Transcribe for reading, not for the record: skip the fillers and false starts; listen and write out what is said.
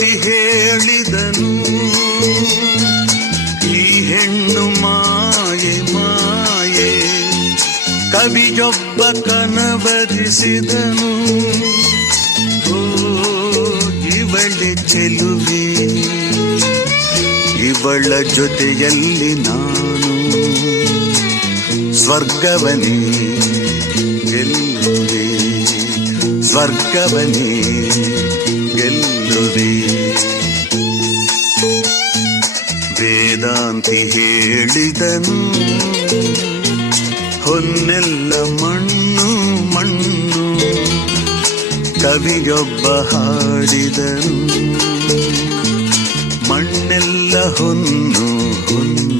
ವೇದಾಂತಿ ಹೇಳಿದನು, ಈ ಹೆಣ್ಣು ಮಾಯೆ ಮಾಯೆ. ಕವಿಯೊಬ್ಬ ಕನವರಿಸಿದನು, ಓ ಇವಳೆ ಚೆಲುವೆ, ಇವಳ ಜೊತೆಯಲ್ಲಿ ನಾನು ಸ್ವರ್ಗವನೇ ಗೆಲ್ಲುವೆ, ಸ್ವರ್ಗವನೇ ಗೆಲ್ಲುವೆ. ವೇದಾಂತಿ ಹೇಳಿದನು, ಹೊನ್ನೆಲ್ಲ ಮಣ್ಣು ಮಣ್ಣು. ಕವಿಯೊಬ್ಬ ಹಾಡಿದನು, ಮಣ್ಣೆಲ್ಲ ಹೊನ್ನು ಹೊನ್ನು.